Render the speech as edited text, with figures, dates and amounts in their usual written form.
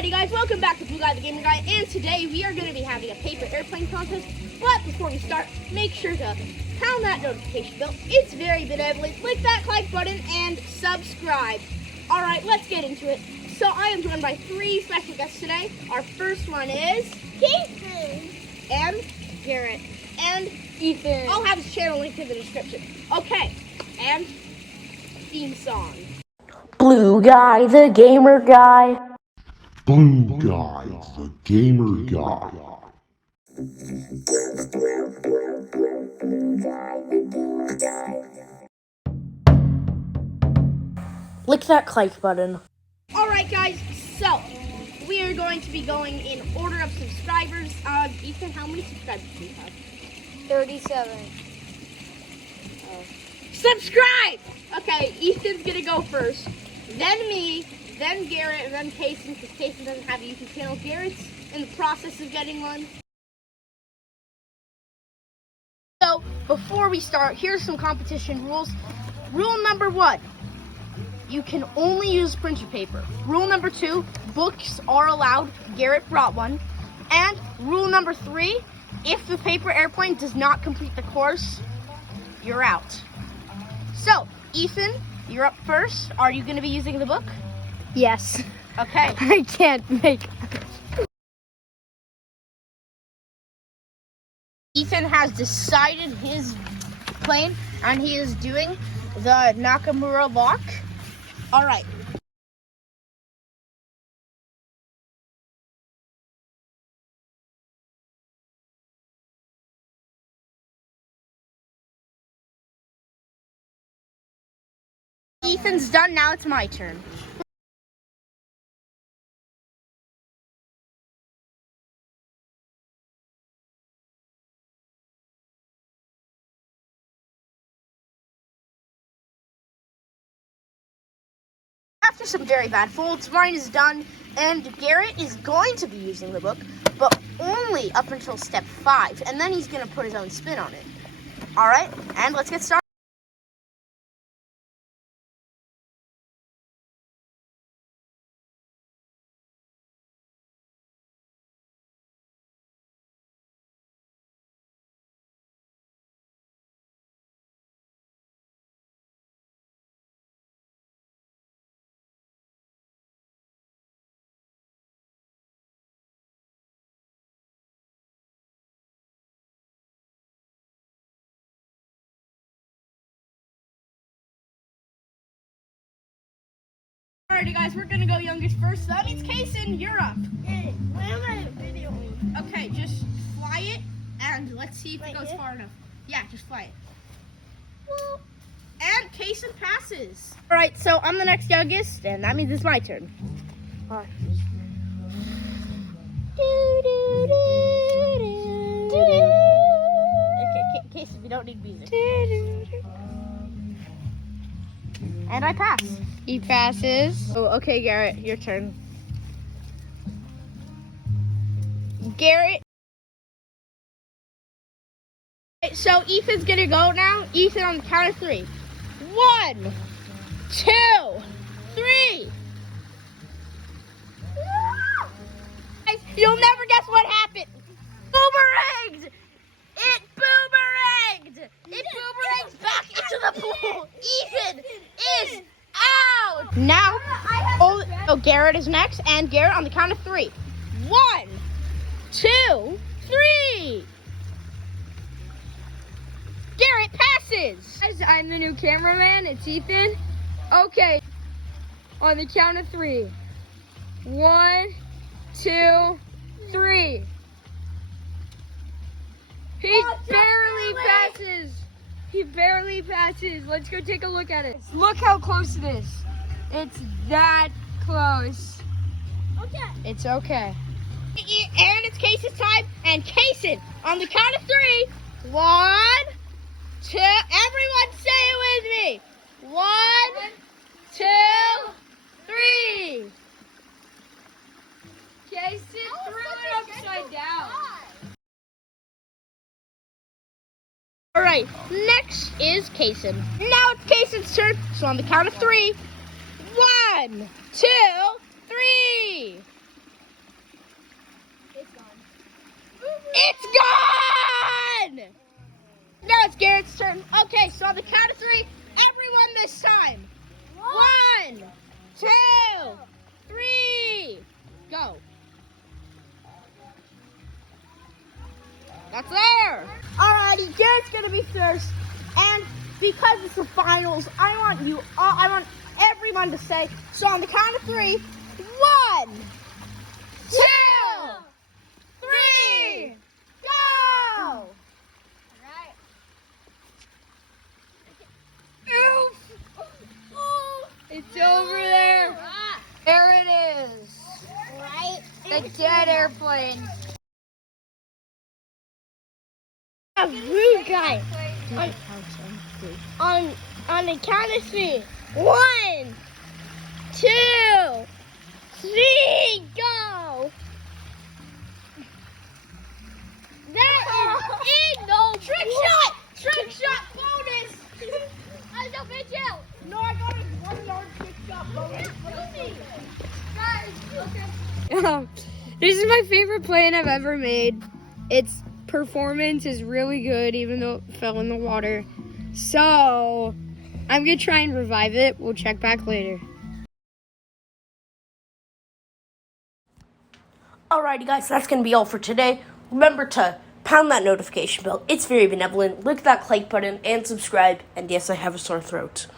Alrighty guys, welcome back to Blue Guy the Gamer Guy, and today we are going to be having a paper airplane contest. But before we start, make sure to pound that notification bell. It's very benevolent. Click that like button and subscribe. Alright, let's get into it. So I am joined by three special guests today. Our first one is Keith and Garrett and Ethan. I'll have his channel linked in the description. Okay, and theme song. Blue Guy the Gamer Guy. Blue Guy, the Gamer Guy. Click that like button. Alright guys, so we are going to be going in order of subscribers. Ethan, how many subscribers do you have? 37. Subscribe! Okay, Ethan's gonna go first, then me, then Garrett, and then Kaysen, because Kaysen doesn't have a YouTube channel. Garrett's in the process of getting one. So, before we start, here's some competition rules. Rule number 1, you can only use printer paper. Rule number 2, books are allowed. Garrett brought one. And rule number 3, if the paper airplane does not complete the course, you're out. So, Ethan, you're up first. Are you going to be using the book? Yes. Okay. I can't make. Ethan has decided his plane, and he is doing the Nakamura lock. All right. Ethan's done, now it's my turn. After some very bad folds, mine is done, and Garrett is going to be using the book, but only up until step 5, and then he's going to put his own spin on it. All right, and let's get started. Alrighty guys, we're gonna go youngest first. So that means Kaysen, you're up. Hey, why am I videoing? Okay, just fly it, and let's see if it goes far enough. Yeah, just fly it. Well, and Kaysen passes. Alright, so I'm the next youngest, and that means it's my turn. Alright. Okay, Kaysen, we don't need music. And I pass. He passes. Oh, okay, Garrett, your turn. Garrett. Okay, so Ethan's gonna go now. Ethan, on the count of 3. 1, 2, 3. Guys, you'll never guess what happened. Boomeranged! It boomeranged! It boomeranged back into the pool. Ethan is out. Now, Garrett is next, and Garrett on the count of 3. 1, 2, 3. Garrett passes. Guys, I'm the new cameraman. It's Ethan. Okay. On the count of 3. 1, 2, 3. He barely passes. He barely passes. Let's go take a look at it. Look how close it is. It's that close. Okay. It's okay. And it's Kaysen's time. And Kaysen, on the count of 3. 1, 2. Everyone say it with me. 1, 2, 3. Jason threw it upside down. All right, next is Kaysen. Now it's Kaysen's turn. So on the count of 3. 1, 2, 3. It's gone! Now it's Garrett's turn. Okay, so on the count of 3, everyone this time. 1, 2, 3, go. That's there. Alrighty, Garrett's gonna be first, and because it's the finals, I want everyone to say. So on the count of 3, 1, 2, 3, go. It's over there. There it is. Right. The dead airplane. A blue guy. On the count of 3. 1, 2, 3, go. That is it. No Trick shot bonus. I don't bitch out. No, I got a 1 yard trick shot bonus. This is my favorite plane I've ever made. Its performance is really good, even though it fell in the water. So I'm gonna try and revive it. We'll check back later. Alrighty, guys, that's going to be all for today. Remember to pound that notification bell. It's very benevolent. Click that like button and subscribe. And yes, I have a sore throat.